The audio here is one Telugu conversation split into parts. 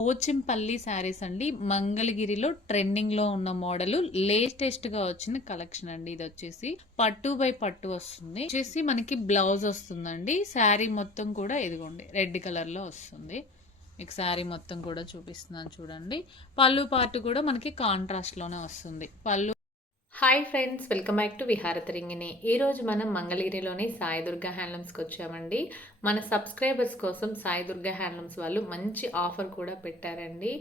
పోచంపల్లి శారీస్ అండి. మంగళగిరిలో ట్రెండింగ్ లో ఉన్న మోడల్, లేటెస్ట్ గా వచ్చిన కలెక్షన్ అండి. ఇది వచ్చేసి పట్టు బై పట్టు వస్తుంది. వచ్చేసి మనకి బ్లౌజ్ వస్తుందండి. శారీ మొత్తం కూడా ఇదిగోండి రెడ్ కలర్ లో వస్తుంది. మీకు శారీ మొత్తం కూడా చూపిస్తున్నాను చూడండి. పళ్ళు పార్ట్ కూడా మనకి కాంట్రాస్ట్ లోనే వస్తుంది. పళ్ళు. Hi friends, welcome back to Viharatharangini. ఈరోజు మనం మంగళగిరిలోని సాయి దుర్గా హ్యాండ్లూమ్స్కి వచ్చామండి. మన సబ్స్క్రైబర్స్ కోసం సాయి దుర్గా హ్యాండ్లూమ్స్ వాళ్ళు మంచి ఆఫర్ కూడా పెట్టారండి.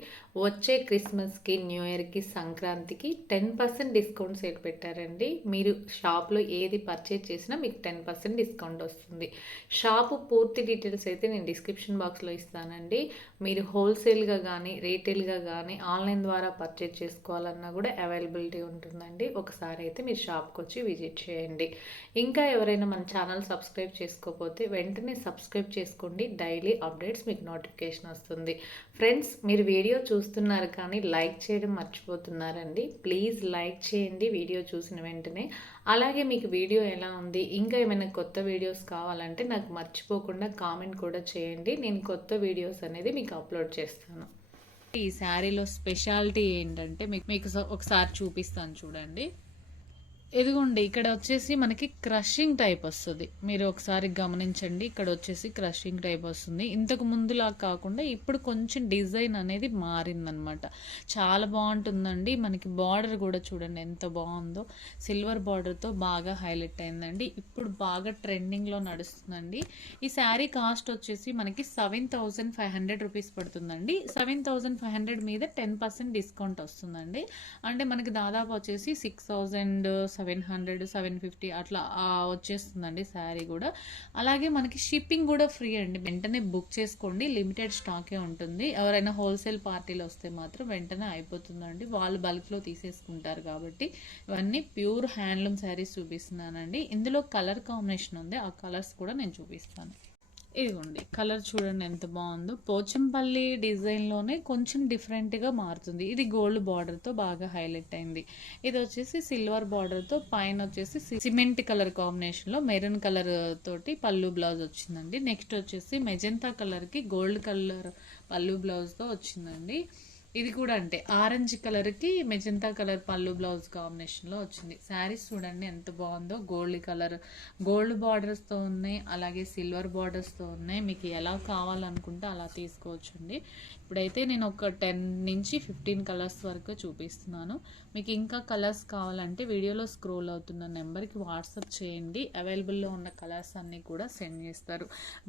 వచ్చే క్రిస్మస్కి, న్యూ ఇయర్కి, సంక్రాంతికి 10% డిస్కౌంట్ సేల్ పెట్టారండి. మీరు షాప్లో ఏది పర్చేజ్ చేసినా మీకు 10% డిస్కౌంట్ వస్తుంది. షాపు పూర్తి డీటెయిల్స్ అయితే నేను డిస్క్రిప్షన్ బాక్స్లో ఇస్తానండి. మీరు హోల్సేల్గా కానీ, రీటైల్గా కానీ, ఆన్లైన్ ద్వారా పర్చేజ్ చేసుకోవాలన్నా కూడా అవైలబిలిటీ ఉంటుందండి. ఒకసారి అయితే మీరు షాప్కి వచ్చి విజిట్ చేయండి. ఇంకా ఎవరైనా మన ఛానల్ సబ్స్క్రైబ్ చేసుకోకపోతే వెంటనే సబ్స్క్రైబ్ చేసుకోండి. డైలీ అప్డేట్స్ మీకు నోటిఫికేషన్ వస్తుంది. ఫ్రెండ్స్, మీరు వీడియో చూస్తున్నారు కానీ లైక్ చేయడం మర్చిపోతున్నారండి. ప్లీజ్ లైక్ చేయండి వీడియో చూసిన వెంటనే. అలాగే మీకు వీడియో ఎలా ఉంది, ఇంకా ఏమైనా కొత్త వీడియోస్ కావాలంటే నాకు మర్చిపోకుండా కామెంట్ కూడా చేయండి. నేను కొత్త వీడియోస్ అనేది మీకు అప్లోడ్ చేస్తాను. ఈ శారీలో స్పెషాలిటీ ఏంటంటే మీకు ఒకసారి చూపిస్తాను చూడండి. ఇదిగోండి, ఇక్కడ వచ్చేసి మనకి క్రషింగ్ టైప్ వస్తుంది. మీరు ఒకసారి గమనించండి. ఇక్కడ వచ్చేసి క్రషింగ్ టైప్ వస్తుంది. ఇంతకు ముందులా కాకుండా ఇప్పుడు కొంచెం డిజైన్ అనేది మారిందనమాట. చాలా బాగుంటుందండి. మనకి బార్డర్ కూడా చూడండి ఎంత బాగుందో. సిల్వర్ బార్డర్తో బాగా హైలైట్ అయిందండి. ఇప్పుడు బాగా ట్రెండింగ్లో నడుస్తుందండి. ఈ శారీ కాస్ట్ వచ్చేసి మనకి 7,500 రూపీస్ పడుతుందండి. 7,500 మీద 10% డిస్కౌంట్ వస్తుందండి. అంటే మనకి దాదాపు వచ్చేసి 6,700, 750 అట్లా వచ్చేస్తుందండి శారీ కూడా. అలాగే మనకి షిప్పింగ్ కూడా ఫ్రీ అండి. వెంటనే బుక్ చేసుకోండి, లిమిటెడ్ స్టాకే ఉంటుంది. ఎవరైనా హోల్సేల్ పార్టీలు వస్తే మాత్రం వెంటనే అయిపోతుందండి. వాళ్ళు బల్క్లో తీసేసుకుంటారు కాబట్టి. ఇవన్నీ ప్యూర్ హ్యాండ్లూమ్ శారీస్ చూపిస్తున్నానండి. ఇందులో కలర్ కాంబినేషన్ ఉంది, ఆ కలర్స్ కూడా నేను చూపిస్తాను. ఇదిగోండి, కలర్ చూడండి ఎంత బాగుందో. పోచంపల్లి డిజైన్లోనే కొంచెం డిఫరెంట్గా మారుతుంది. ఇది గోల్డ్ బార్డర్తో బాగా హైలైట్ అయింది. ఇది వచ్చేసి సిల్వర్ బార్డర్తో పైన వచ్చేసి సిమెంట్ కలర్ కాంబినేషన్లో మెరూన్ కలర్ తోటి పళ్ళు బ్లౌజ్ వచ్చిందండి. నెక్స్ట్ వచ్చేసి మెజెంతా కలర్కి గోల్డ్ కలర్ పళ్ళు బ్లౌజ్తో వచ్చిందండి. ఇది కూడా అంటే ఆరెంజ్ కలర్కి మెజెంతా కలర్ పళ్ళు బ్లౌజ్ కాంబినేషన్లో వచ్చింది. శారీస్ చూడండి ఎంత బాగుందో. గోల్డ్ బార్డర్స్తో ఉన్నాయి, అలాగే సిల్వర్ బార్డర్స్తో ఉన్నాయి. మీకు ఎలా కావాలనుకుంటే అలా తీసుకోవచ్చండి. ఇప్పుడైతే నేను ఒక 10 నుంచి 15 కలర్స్ వరకు చూపిస్తున్నాను. మీకు ఇంకా కలర్స్ కావాలంటే వీడియోలో స్క్రోల్ అవుతున్న నెంబర్కి వాట్సాప్ చేయండి. అవైలబుల్లో ఉన్న కలర్స్ అన్నీ కూడా సెండ్ చేస్తారు.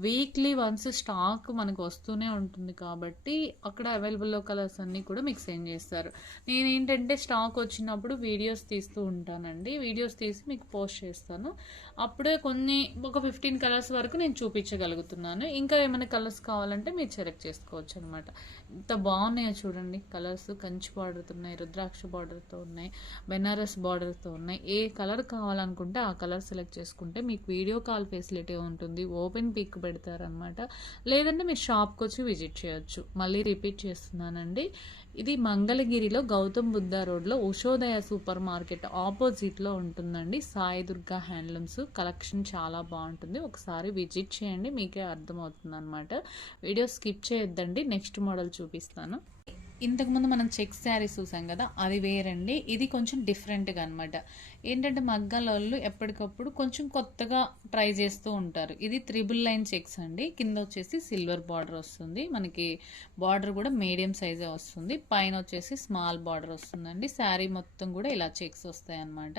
వీక్లీ వన్స్ స్టాక్ మనకు వస్తూనే ఉంటుంది కాబట్టి అక్కడ అవైలబుల్లో కలర్స్ అన్నీ కూడా మీకు సెండ్ చేస్తారు. నేను ఏంటంటే స్టాక్ వచ్చినప్పుడు వీడియోస్ తీస్తూ ఉంటానండి. వీడియోస్ తీసి మీకు పోస్ట్ చేస్తాను. అప్పుడే ఒక 15 కలర్స్ వరకు నేను చూపించగలుగుతున్నాను. ఇంకా ఏమైనా కలర్స్ కావాలంటే మీరు సెలెక్ట్ చేసుకోవచ్చు అనమాట. ఇంత బాగున్నాయో చూడండి కలర్స్. కంచి బార్డర్తో ఉన్నాయి, రుద్రాక్ష బార్డర్తో ఉన్నాయి, బెనారస్ బార్డర్తో ఉన్నాయి. ఏ కలర్ కావాలనుకుంటే ఆ కలర్ సెలెక్ట్ చేసుకుంటే మీకు వీడియో కాల్ ఫెసిలిటీ ఉంటుంది. ఓపెన్ పిక్ పెడతారనమాట. లేదంటే మీరు షాప్కి వచ్చి విజిట్ చేయొచ్చు. మళ్ళీ రిపీట్ చేస్తున్నానండి. ఇది మంగళగిరిలో గౌతమ్ బుద్ధ రోడ్లో ఉషోదయ సూపర్ మార్కెట్ ఆపోజిట్లో ఉంటుందండి. సాయి దుర్గా హ్యాండ్లూమ్స్. కలెక్షన్ చాలా బాగుంటుంది. ఒకసారి విజిట్ చేయండి, మీకే అర్థమవుతుంది అనమాట. వీడియో స్కిప్ చేయొద్దండి. నెక్స్ట్ మోడల్ చూపిస్తాను. ఇంతకుముందు మనం చెక్ శారీస్ చూసాం కదా, అది వేరండి. ఇది కొంచెం డిఫరెంట్గా అనమాట. ఏంటంటే మగ్గాలోళ్ళు ఎప్పటికప్పుడు కొంచెం కొత్తగా ట్రై చేస్తూ ఉంటారు. ఇది 3 లైన్ చెక్స్ అండి. కింద వచ్చేసి సిల్వర్ బార్డర్ వస్తుంది. మనకి బార్డర్ కూడా మీడియం సైజే వస్తుంది. పైన వచ్చేసి స్మాల్ బార్డర్ వస్తుందండి. శారీ మొత్తం కూడా ఇలా చెక్స్ వస్తాయి అనమాట.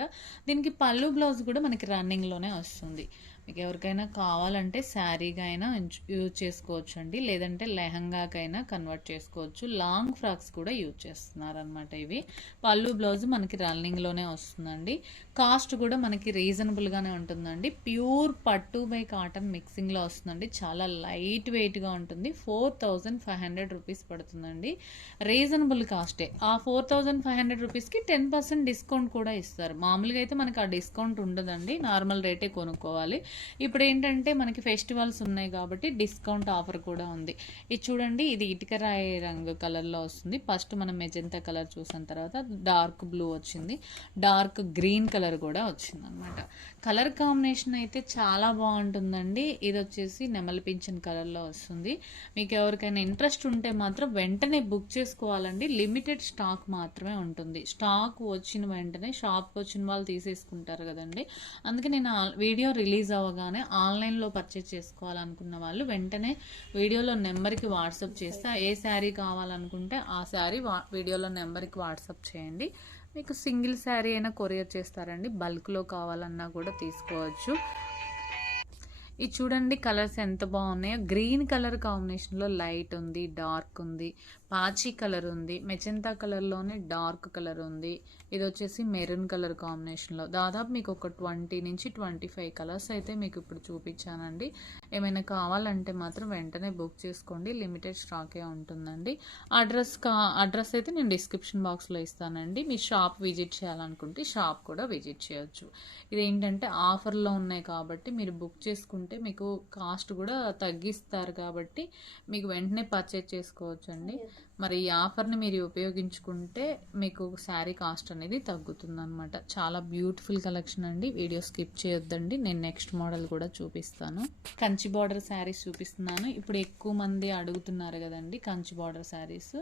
దీనికి పళ్ళు బ్లౌజ్ కూడా మనకి రన్నింగ్లోనే వస్తుంది. మీకు ఎవరికైనా కావాలంటే శారీగా అయినా యూజ్ చేసుకోవచ్చు అండి, లేదంటే లెహంగాకైనా కన్వర్ట్ చేసుకోవచ్చు. లాంగ్ ఫ్రాక్స్ కూడా యూజ్ చేస్తున్నారు అనమాట. ఇవి పళ్ళు బ్లౌజ్ మనకి రన్నింగ్లోనే వస్తుందండి. కాస్ట్ కూడా మనకి రీజనబుల్గానే ఉంటుందండి. ప్యూర్ పట్టు బై కాటన్ మిక్సింగ్లో వస్తుందండి. చాలా లైట్ వెయిట్గా ఉంటుంది. 4,500 రూపీస్ పడుతుందండి. రీజనబుల్ కాస్టే. ఆ 4,500 రూపీస్కి 10% డిస్కౌంట్ కూడా ఇస్తారు. మామూలుగా అయితే మనకి ఆ డిస్కౌంట్ ఉండదండి, నార్మల్ రేటే కొనుక్కోవాలి. ఇప్పుడు ఏంటంటే మనకి ఫెస్టివల్స్ ఉన్నాయి కాబట్టి డిస్కౌంట్ ఆఫర్ కూడా ఉంది. ఇది చూడండి, ఇది ఇటుక రాయి రంగు కలర్లో వస్తుంది. ఫస్ట్ మనం మెజెంతా కలర్ చూసిన తర్వాత డార్క్ బ్లూ వచ్చింది, డార్క్ గ్రీన్ కలర్ కూడా వచ్చింది అనమాట. కలర్ కాంబినేషన్ అయితే చాలా బాగుంటుందండి. ఇది వచ్చేసి నెమలి పింఛన్ కలర్లో వస్తుంది. మీకు ఎవరికైనా ఇంట్రెస్ట్ ఉంటే మాత్రం వెంటనే బుక్ చేసుకోవాలండి. లిమిటెడ్ స్టాక్ మాత్రమే ఉంటుంది. స్టాక్ వచ్చిన వెంటనే షాప్కి వచ్చిన వాళ్ళు తీసేసుకుంటారు కదండి. అందుకే నేను వీడియో రిలీజ్ అవ్వగానే ఆన్లైన్లో పర్చేజ్ చేసుకోవాలనుకున్న వాళ్ళు వెంటనే వీడియోలో నెంబర్కి వాట్సాప్ చేస్తే ఏ శారీ కావాలనుకుంటే ఆ శారీ వీడియోలో నెంబర్కి వాట్సాప్ చేయండి. మీకు సింగిల్ శారీ అయినా కొరియర్ చేస్తారండి. బల్క్లో కావాలన్నా కూడా తీసుకోవచ్చు. ఇది చూడండి కలర్స్ ఎంత బాగున్నాయో. గ్రీన్ కలర్ కాంబినేషన్లో లైట్ ఉంది, డార్క్ ఉంది, పాచి కలర్ ఉంది, మెజెంతా కలర్లోనే డార్క్ కలర్ ఉంది. ఇది వచ్చేసి మెరూన్ కలర్ కాంబినేషన్లో. దాదాపు మీకు ఒక 20 నుంచి 25 కలర్స్ అయితే మీకు ఇప్పుడు చూపించానండి. ఏమైనా కావాలంటే మాత్రం వెంటనే బుక్ చేసుకోండి. లిమిటెడ్ స్టాకే ఉంటుందండి. అడ్రస్ అయితే నేను డిస్క్రిప్షన్ బాక్స్లో ఇస్తానండి. మీ షాప్ విజిట్ చేయాలనుకుంటే షాప్ కూడా విజిట్ చేయొచ్చు. ఇదేంటంటే ఆఫర్లో ఉన్నాయి కాబట్టి మీరు బుక్ చేసుకుంటే మీకు కాస్ట్ కూడా తగ్గిస్తారు కాబట్టి మీకు వెంటనే పర్చేజ్ చేసుకోవచ్చు అండి. మరి ఈ ఆఫర్ని మీరు ఉపయోగించుకుంటే మీకు శారీ కాస్ట్ అనేది తగ్గుతుంది అనమాట. చాలా బ్యూటిఫుల్ కలెక్షన్ అండి. వీడియో స్కిప్ చేయొద్దండి. నేను నెక్స్ట్ మోడల్ కూడా చూపిస్తాను. కంచి బార్డర్ శారీస్ చూపిస్తున్నాను. ఇప్పుడు ఎక్కువ మంది అడుగుతున్నారు కదండి కంచి బార్డర్ శారీస్.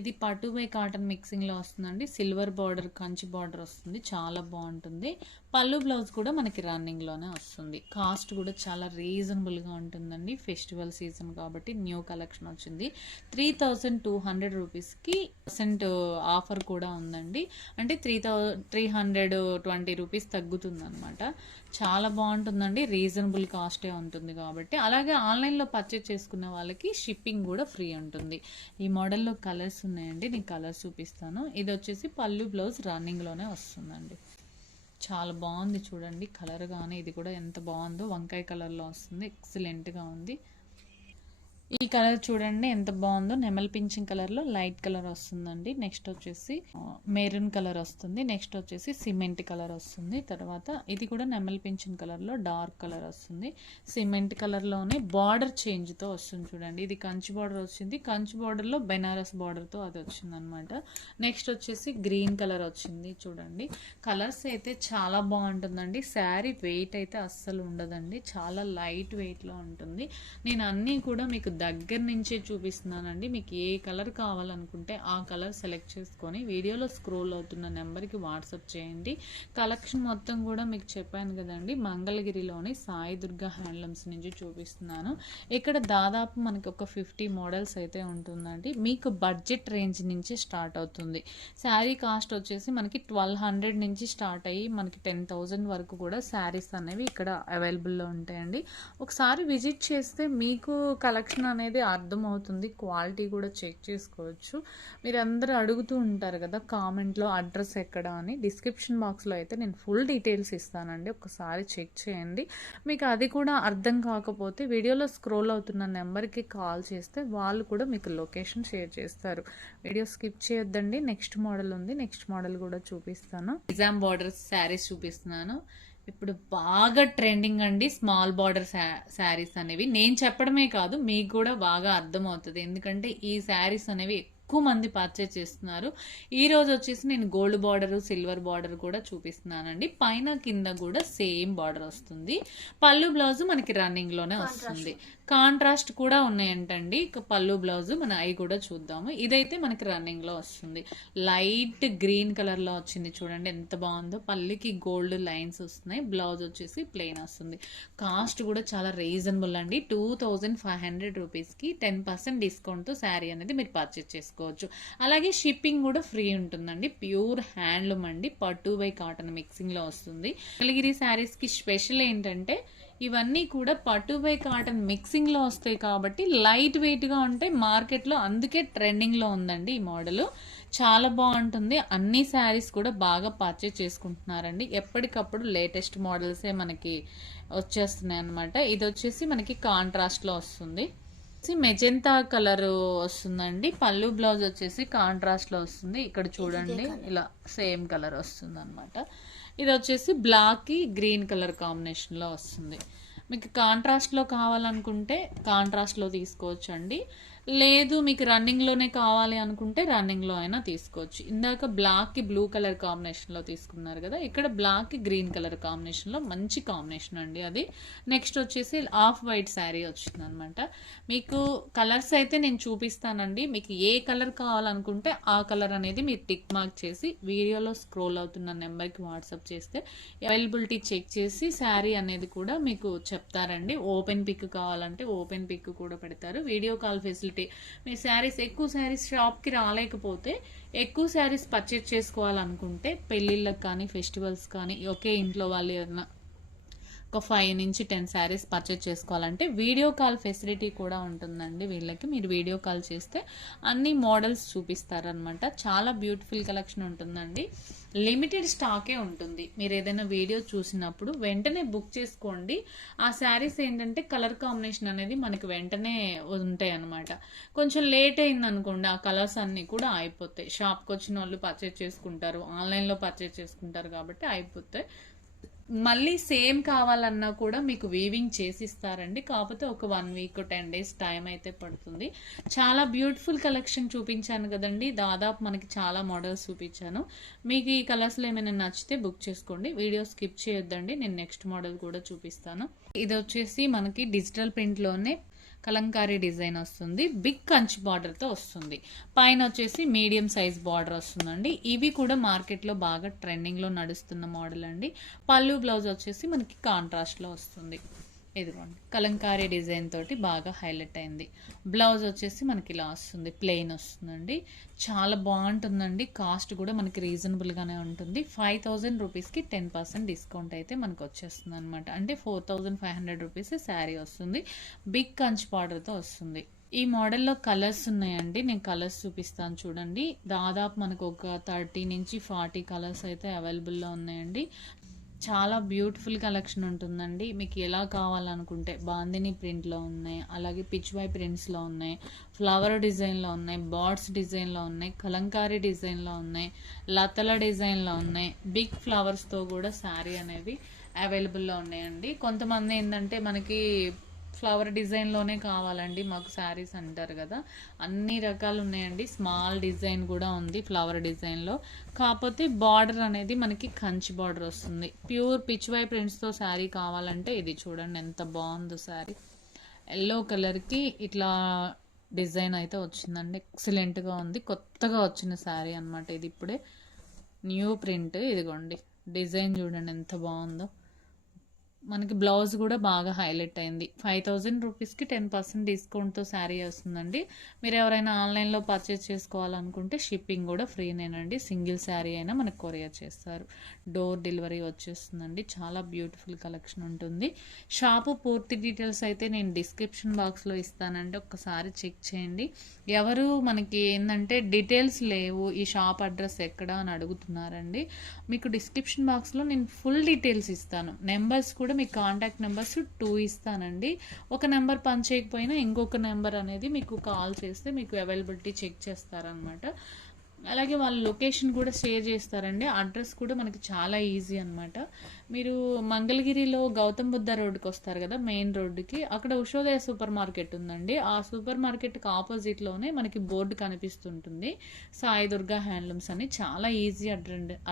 ఇది పట్టు బై కాటన్ మిక్సింగ్లో వస్తుందండి. సిల్వర్ బార్డర్ కంచి బార్డర్ వస్తుంది, చాలా బాగుంటుంది. పళ్ళు బ్లౌజ్ కూడా మనకి రన్నింగ్లోనే వస్తుంది. కాస్ట్ కూడా చాలా రీజనబుల్గా ఉంటుందండి. ఫెస్టివల్ సీజన్ కాబట్టి న్యూ కలెక్షన్ వచ్చింది. 3200 రూపీస్కి ఆఫర్ కూడా ఉందండి. అంటే 320 రూపీస్ తగ్గుతుంది అనమాట. చాలా బాగుంటుందండి. రీజనబుల్ కాస్టే ఉంటుంది కాబట్టి. అలాగే ఆన్లైన్లో పర్చేజ్ చేసుకున్న వాళ్ళకి షిప్పింగ్ కూడా ఫ్రీ ఉంటుంది. ఈ మోడల్లో కలర్స్ ఉన్నాయండి, నేను కలర్స్ చూపిస్తాను. ఇది వచ్చేసి పళ్ళు బ్లౌజ్ రన్నింగ్లోనే వస్తుందండి. చాలా బాగుంది చూడండి కలర్ కానీ. ఇది కూడా ఎంత బాగుందో, వంకాయ కలర్లో వస్తుంది, ఎక్సలెంట్గా ఉంది. ఈ కలర్ చూడండి ఎంత బాగుందో, నెమల్ పింఛన్ కలర్లో లైట్ కలర్ వస్తుందండి. నెక్స్ట్ వచ్చేసి మెరూన్ కలర్ వస్తుంది. నెక్స్ట్ వచ్చేసి సిమెంట్ కలర్ వస్తుంది. తర్వాత ఇది కూడా నెమల్ పింఛన్ కలర్లో డార్క్ కలర్ వస్తుంది. సిమెంట్ కలర్లోనే బార్డర్ చేంజ్తో వస్తుంది చూడండి. ఇది కంచి బార్డర్ వచ్చింది. కంచి బార్డర్లో బెనారస్ బార్డర్తో అది వచ్చింది అనమాట. నెక్స్ట్ వచ్చేసి గ్రీన్ కలర్ వచ్చింది చూడండి. కలర్స్ అయితే చాలా బాగుంటుందండి. శారీ వెయిట్ అయితే అస్సలు ఉండదండి, చాలా లైట్ వెయిట్లో ఉంటుంది. నేను అన్నీ కూడా మీకు దగ్గర నుంచే చూపిస్తున్నానండి. మీకు ఏ కలర్ కావాలనుకుంటే ఆ కలర్ సెలెక్ట్ చేసుకొని వీడియోలో స్క్రోల్ అవుతున్న నెంబర్కి వాట్సాప్ చేయండి. కలెక్షన్ మొత్తం కూడా మీకు చెప్పాను కదండి, మంగళగిరిలోని సాయి దుర్గా హ్యాండ్లూమ్స్ నుంచి చూపిస్తున్నాను. ఇక్కడ దాదాపు మనకి ఒక 50 మోడల్స్ అయితే ఉంటుందండి. మీకు బడ్జెట్ రేంజ్ నుంచి స్టార్ట్ అవుతుంది. శారీ కాస్ట్ వచ్చేసి మనకి 1200 నుంచి స్టార్ట్ అయ్యి మనకి 10,000 వరకు కూడా శారీస్ అనేవి ఇక్కడ అవైలబుల్లో ఉంటాయండి. ఒకసారి విజిట్ చేస్తే మీకు కలెక్షన్ అనేది అర్థమవుతుంది. క్వాలిటీ కూడా చెక్ చేసుకోవచ్చు. మీరు అందరూ అడుగుతూ ఉంటారు కదా కామెంట్లో అడ్రస్ ఎక్కడ అని. డిస్క్రిప్షన్ బాక్స్లో అయితే నేను ఫుల్ డీటెయిల్స్ ఇస్తానండి, ఒకసారి చెక్ చేయండి. మీకు అది కూడా అర్థం కాకపోతే వీడియోలో స్క్రోల్ అవుతున్న నెంబర్కి కాల్ చేస్తే వాళ్ళు కూడా మీకు లొకేషన్ షేర్ చేస్తారు. వీడియో స్కిప్ చేయొద్దండి. నెక్స్ట్ మోడల్ ఉంది, నెక్స్ట్ మోడల్ కూడా చూపిస్తాను. నిజాం బార్డర్ శారీస్ చూపిస్తున్నాను. ఇప్పుడు బాగా ట్రెండింగ్ అండి స్మాల్ బార్డర్ శారీస్ అనేవి. నేను చెప్పడమే కాదు, మీకు కూడా బాగా అర్థమవుతుంది. ఎందుకంటే ఈ శారీస్ అనేవి ఎక్కువ మంది పర్చేజ్ చేస్తున్నారు. ఈ రోజు వచ్చేసి నేను గోల్డ్ బార్డర్, సిల్వర్ బార్డర్ కూడా చూపిస్తున్నానండి. పైన కింద కూడా సేమ్ బార్డర్ వస్తుంది. పళ్ళు బ్లౌజ్ మనకి రన్నింగ్ లోనే వస్తుంది. కాంట్రాస్ట్ కూడా ఉన్నాయంటండి పళ్ళు బ్లౌజ్. మన అవి కూడా చూద్దాము. ఇదైతే మనకి రన్నింగ్ లో వస్తుంది. లైట్ గ్రీన్ కలర్ లో వచ్చింది చూడండి ఎంత బాగుందో. పళ్ళుకి గోల్డ్ లైన్స్ వస్తున్నాయి. బ్లౌజ్ వచ్చేసి ప్లెయిన్ వస్తుంది. కాస్ట్ కూడా చాలా రీజనబుల్ అండి. 2500 రూపీస్కి 10% డిస్కౌంట్తో శారీ అనేది మీరు పర్చేజ్ చేసుకోవచ్చు. అలాగే షిప్పింగ్ కూడా ఫ్రీ ఉంటుందండి. ప్యూర్ హ్యాండ్లూమ్ అండి. పట్టు బై కాటన్ మిక్సింగ్లో వస్తుంది. మంగళగిరి శారీస్కి స్పెషల్ ఏంటంటే ఇవన్నీ కూడా పట్టు బై కాటన్ మిక్సింగ్లో వస్తాయి కాబట్టి లైట్ వెయిట్గా ఉంటాయి మార్కెట్లో. అందుకే ట్రెండింగ్లో ఉందండి ఈ మోడల్. చాలా బాగుంటుంది. అన్ని శారీస్ కూడా బాగా పర్చేజ్ చేసుకుంటున్నారండి. ఎప్పటికప్పుడు లేటెస్ట్ మోడల్సే మనకి వచ్చేస్తున్నాయి అనమాట. ఇది వచ్చేసి మనకి కాంట్రాస్ట్లో వస్తుంది. మెజెంతా కలర్ వస్తుందండి. పళ్ళు బ్లౌజ్ వచ్చేసి కాంట్రాస్ట్లో వస్తుంది. ఇక్కడ చూడండి ఇలా సేమ్ కలర్ వస్తుంది అనమాట. ఇది వచ్చేసి బ్లాక్ కి గ్రీన్ కలర్ కాంబినేషన్లో వస్తుంది. మీకు కాంట్రాస్ట్లో కావాలనుకుంటే కాంట్రాస్ట్లో తీసుకోవచ్చు అండి. లేదు మీకు రన్నింగ్లోనే కావాలి అనుకుంటే రన్నింగ్లో అయినా తీసుకోవచ్చు. ఇందాక బ్లాక్కి బ్లూ కలర్ కాంబినేషన్లో తీసుకున్నారు కదా, ఇక్కడ బ్లాక్కి గ్రీన్ కలర్ కాంబినేషన్లో మంచి కాంబినేషన్ అండి అది. నెక్స్ట్ వచ్చేసి ఆఫ్ వైట్ శారీ వచ్చింది అనమాట. మీకు కలర్స్ అయితే నేను చూపిస్తానండి. మీకు ఏ కలర్ కావాలనుకుంటే ఆ కలర్ అనేది మీరు టిక్ మార్క్ చేసి వీడియోలో స్క్రోల్ అవుతున్న నెంబర్కి వాట్సాప్ చేస్తే అవైలబిలిటీ చెక్ చేసి శారీ అనేది కూడా మీకు చెప్తారండి. ఓపెన్ పిక్ కావాలంటే ఓపెన్ పిక్ కూడా పెడతారు. వీడియో కాల్ ఫెసిలిటీ, మీ శారీస్ ఎక్కువ శారీస్ షాప్కి రాలేకపోతే ఎక్కువ శారీస్ పర్చేజ్ చేసుకోవాలనుకుంటే పెళ్ళిళ్ళకి కానీ ఫెస్టివల్స్ కానీ ఒకే ఇంట్లో వాళ్ళు ఏదైనా ఒక 5 నుంచి 10 శారీస్ పర్చేజ్ చేసుకోవాలంటే వీడియో కాల్ ఫెసిలిటీ కూడా ఉంటుందండి వీళ్ళకి. మీరు వీడియో కాల్ చేస్తే అన్ని మోడల్స్ చూపిస్తారనమాట. చాలా బ్యూటిఫుల్ కలెక్షన్ ఉంటుందండి. లిమిటెడ్ స్టాకే ఉంటుంది. మీరు ఏదైనా వీడియో చూసినప్పుడు వెంటనే బుక్ చేసుకోండి. ఆ శారీస్ ఏంటంటే కలర్ కాంబినేషన్ అనేది మనకి వెంటనే ఉంటాయి అనమాట. కొంచెం లేట్ అయింది అనుకోండి ఆ కలర్స్ అన్నీ కూడా అయిపోతాయి. షాప్కి వచ్చిన వాళ్ళు పర్చేజ్ చేసుకుంటారు, ఆన్లైన్లో పర్చేజ్ చేసుకుంటారు కాబట్టి అయిపోతాయి. మళ్ళీ సేమ్ కావాలన్నా కూడా మీకు వీవింగ్ చేసి ఇస్తారండి. కాకపోతే ఒక 1 వీక్ 10 డేస్ టైం అయితే పడుతుంది. చాలా బ్యూటిఫుల్ కలెక్షన్ చూపించాను కదండి. దాదాపు మనకి చాలా మోడల్స్ చూపించాను. మీకు ఈ కలర్స్లో ఏమైనా నచ్చితే బుక్ చేసుకోండి. వీడియో స్కిప్ చేయొద్దండి, నేను నెక్స్ట్ మోడల్ కూడా చూపిస్తాను. ఇది వచ్చేసి మనకి డిజిటల్ ప్రింట్లోనే కలంకారీ డిజైన్ వస్తుంది. బిగ్ కంచి బార్డర్తో వస్తుంది. పైన వచ్చేసి మీడియం సైజ్ బార్డర్ వస్తుందండి. ఇవి కూడా మార్కెట్లో బాగా ట్రెండింగ్లో నడుస్తున్న మోడల్ అండి. పళ్ళు బ్లౌజ్ వచ్చేసి మనకి కాంట్రాస్ట్లో వస్తుంది. ఇదిగోండి కలంకారీ డిజైన్ తోటి బాగా హైలైట్ అయింది. బ్లౌజ్ వచ్చేసి మనకి ఇలా వస్తుంది, ప్లెయిన్ వస్తుందండి. చాలా బాగుంటుందండి. కాస్ట్ కూడా మనకి రీజనబుల్గానే ఉంటుంది. 5000 రూపీస్కి 10% డిస్కౌంట్ అయితే మనకు వచ్చేస్తుంది అనమాట. అంటే 4500 రూపీస్ శారీ వస్తుంది. బిగ్ కంచి బార్డర్తో వస్తుంది. ఈ మోడల్లో కలర్స్ ఉన్నాయండి. నేను కలర్స్ చూపిస్తాను చూడండి. దాదాపు మనకు ఒక 30 నుంచి 40 కలర్స్ అయితే అవైలబుల్లో ఉన్నాయండి. చాలా బ్యూటిఫుల్ కలెక్షన్ ఉంటుందండి. మీకు ఎలా కావాలనుకుంటే బాందిని ప్రింట్లో ఉన్నాయి, అలాగే పిచ్వై ప్రింట్స్లో ఉన్నాయి, ఫ్లవర్ డిజైన్లో ఉన్నాయి, బర్డ్స్ డిజైన్లో ఉన్నాయి, కలంకారీ డిజైన్లో ఉన్నాయి, లతల డిజైన్లో ఉన్నాయి. బిగ్ ఫ్లవర్స్తో కూడా శారీ అనేవి అవైలబుల్లో ఉన్నాయండి. కొంతమంది ఏంటంటే మనకి ఫ్లవర్ డిజైన్లోనే కావాలండి మాకు శారీస్ అంటారు కదా, అన్ని రకాలు ఉన్నాయండి. స్మాల్ డిజైన్ కూడా ఉంది ఫ్లవర్ డిజైన్లో. కాకపోతే బార్డర్ అనేది మనకి కంచి బార్డర్ వస్తుంది. ప్యూర్ పిచ్వై ప్రింట్స్తో శారీ కావాలంటే ఇది చూడండి ఎంత బాగుందో శారీ. ఎల్లో కలర్కి ఇట్లా డిజైన్ అయితే వచ్చిందండి. ఎక్సలెంట్గా ఉంది. కొత్తగా వచ్చిన శారీ అనమాట ఇది. ఇప్పుడే న్యూ ప్రింట్. ఇదిగోండి డిజైన్ చూడండి ఎంత బాగుందో. మనకి బ్లౌజ్ కూడా బాగా హైలైట్ అయింది. 5000 రూపీస్కి 10% డిస్కౌంట్తో శారీ వస్తుందండి. మీరు ఎవరైనా ఆన్లైన్లో పర్చేస్ చేసుకోవాలనుకుంటే షిప్పింగ్ కూడా ఫ్రీనేనండి. సింగిల్ శారీ అయినా మనకు కొరియర్ చేస్తారు. డోర్ డెలివరీ వచ్చేస్తుందండి. చాలా బ్యూటిఫుల్ కలెక్షన్ ఉంటుంది. షాపు పూర్తి డీటెయిల్స్ అయితే నేను డిస్క్రిప్షన్ బాక్స్లో ఇస్తానండి, ఒక్కసారి చెక్ చేయండి. ఎవరు మనకి ఏంటంటే డీటెయిల్స్ లేవు, ఈ షాప్ అడ్రస్ ఎక్కడ అని అడుగుతున్నారండి. మీకు డిస్క్రిప్షన్ బాక్స్లో నేను ఫుల్ డీటెయిల్స్ ఇస్తాను. నెంబర్స్ కూడా మీకు కాంటాక్ట్ నెంబర్స్ 2 ఇస్తానండి. ఒక నెంబర్ పని చేయకపోయినా ఇంకొక నెంబర్ అనేది మీకు కాల్ చేస్తే మీకు అవైలబిలిటీ చెక్ చేస్తారనమాట. అలాగే వాళ్ళ లొకేషన్ కూడా షేర్ చేస్తారండి. అడ్రస్ కూడా మనకి చాలా ఈజీ అనమాట. మీరు మంగళగిరిలో గౌతమ్ బుద్ధ రోడ్డుకి వస్తారు కదా, మెయిన్ రోడ్డుకి, అక్కడ ఉషోదయ సూపర్ మార్కెట్ ఉందండి. ఆ సూపర్ మార్కెట్కి ఆపోజిట్లోనే మనకి బోర్డు కనిపిస్తుంటుంది, సాయి దుర్గా హ్యాండ్లూమ్స్ అని. చాలా ఈజీ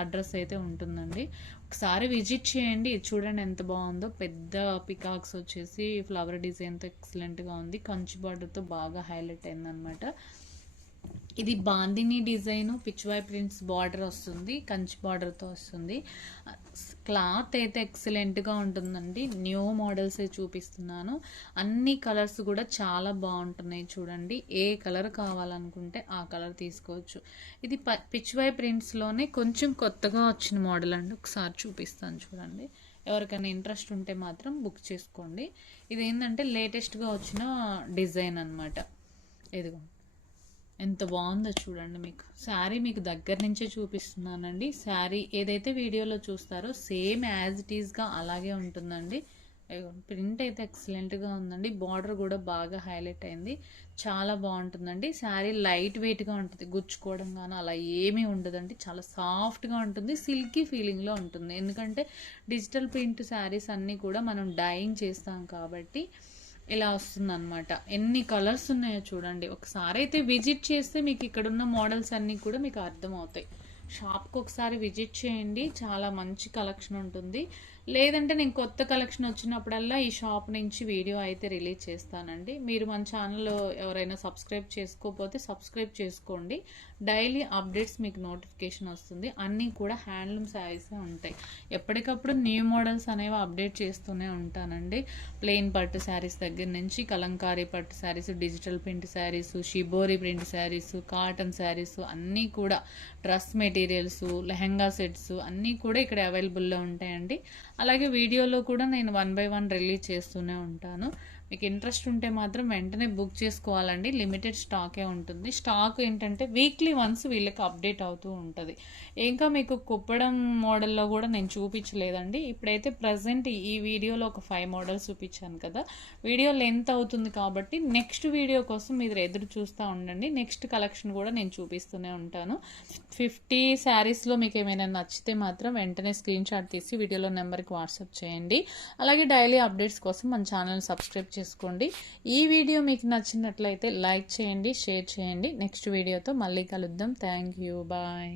అడ్రస్ అయితే ఉంటుందండి. ఒకసారి విజిట్ చేయండి. చూడండి ఎంత బాగుందో. పెద్ద పికాక్స్ వచ్చేసి ఫ్లవర్ డిజైన్తో ఎక్సలెంట్గా ఉంది. కంచి బార్డర్తో బాగా హైలైట్ అయిందనమాట. ఇది bandhani design, Pichwai prints border వస్తుంది, కంచి బార్డర్తో వస్తుంది. క్లాత్ అయితే ఎక్సలెంట్గా ఉంటుందండి. న్యూ మోడల్స్ చూపిస్తున్నాను. అన్ని కలర్స్ కూడా చాలా బాగుంటున్నాయి చూడండి. ఏ కలర్ కావాలనుకుంటే ఆ కలర్ తీసుకోవచ్చు. ఇది పిచ్వై ప్రింట్స్లోనే కొంచెం కొత్తగా వచ్చిన మోడల్ అండి. ఒకసారి చూపిస్తాను చూడండి. ఎవరికైనా ఇంట్రెస్ట్ ఉంటే మాత్రం బుక్ చేసుకోండి. ఇది ఏంటంటే లేటెస్ట్గా వచ్చిన డిజైన్ అనమాట. ఇదిగో ఎంత బాగుందో చూడండి. మీకు శారీ మీకు దగ్గర నుంచే చూపిస్తున్నానండి. శారీ ఏదైతే వీడియోలో చూస్తారో సేమ్ యాజ్ ఇట్ ఈస్గా అలాగే ఉంటుందండి. ప్రింట్ అయితే ఎక్సలెంట్గా ఉందండి. బార్డర్ కూడా బాగా హైలైట్ అయింది. చాలా బాగుంటుందండి. శారీ లైట్ వెయిట్గా ఉంటుంది, గుచ్చుకోవడం కానీ అలా ఏమీ ఉండదండి. చాలా సాఫ్ట్గా ఉంటుంది, సిల్కీ ఫీలింగ్లో ఉంటుంది. ఎందుకంటే డిజిటల్ ప్రింట్ శారీస్ అన్నీ కూడా మనం డైయింగ్ చేస్తాం కాబట్టి ఇలా వస్తుందన్నమాట. ఎన్ని కలర్స్ ఉన్నాయో చూడండి. ఒకసారి అయితే విజిట్ చేస్తే మీకు ఇక్కడున్న మోడల్స్ అన్నీ కూడా మీకు అర్థమవుతాయి. షాప్కి ఒకసారి విజిట్ చేయండి, చాలా మంచి కలెక్షన్ ఉంటుంది. లేదంటే నేను కొత్త కలెక్షన్ వచ్చినప్పుడల్లా ఈ షాప్ నుంచి వీడియో అయితే రిలీజ్ చేస్తానండి. మీరు మన ఛానల్లో ఎవరైనా సబ్స్క్రైబ్ చేసుకోకపోతే సబ్స్క్రైబ్ చేసుకోండి. డైలీ అప్డేట్స్ మీకు నోటిఫికేషన్ వస్తుంది. అన్నీ కూడా హ్యాండ్లూమ్ శారీసే ఉంటాయి. ఎప్పటికప్పుడు న్యూ మోడల్స్ అనేవి అప్డేట్ చేస్తూనే ఉంటానండి. ప్లెయిన్ పట్టు శారీస్ దగ్గర నుంచి కలంకారీ పట్టు saris, digital print saris, shibori print saris, cotton saris అన్నీ కూడా, డ్రెస్ మెటీరియల్స్, లెహంగా సెట్స్ అన్నీ కూడా ఇక్కడ అవైలబుల్లో ఉంటాయండి. అలాగే వీడియోలో కూడా నేను 1 by 1 రిలీజ్ చేస్తూనే ఉంటాను. మీకు ఇంట్రెస్ట్ ఉంటే మాత్రం వెంటనే బుక్ చేసుకోవాలండి. లిమిటెడ్ స్టాకే ఉంటుంది. స్టాక్ ఏంటంటే వీక్లీ వన్స్ వీళ్ళకి అప్డేట్ అవుతూ ఉంటుంది. ఇంకా మీకు కుప్పడం మోడల్లో కూడా నేను చూపించలేదండి. ఇప్పుడైతే ప్రజెంట్ ఈ వీడియోలో ఒక 5 మోడల్స్ చూపించాను కదా. వీడియో లెంత్ అవుతుంది కాబట్టి నెక్స్ట్ వీడియో కోసం మీరు ఎదురు చూస్తూ ఉండండి. నెక్స్ట్ కలెక్షన్ కూడా నేను చూపిస్తూనే ఉంటాను. 50 శారీస్లో మీకు ఏమైనా నచ్చితే మాత్రం వెంటనే స్క్రీన్ షాట్ తీసి వీడియోలో నెంబర్కి వాట్సాప్ చేయండి. అలాగే డైలీ అప్డేట్స్ కోసం మన ఛానల్ సబ్స్క్రైబ్ చేసుకోండి. ఈ వీడియో మీకు నచ్చినట్లయితే లైక్ చేయండి, షేర్ చేయండి. నెక్స్ట్ వీడియోతో మళ్ళీ కలుద్దాం. Thank you, bye.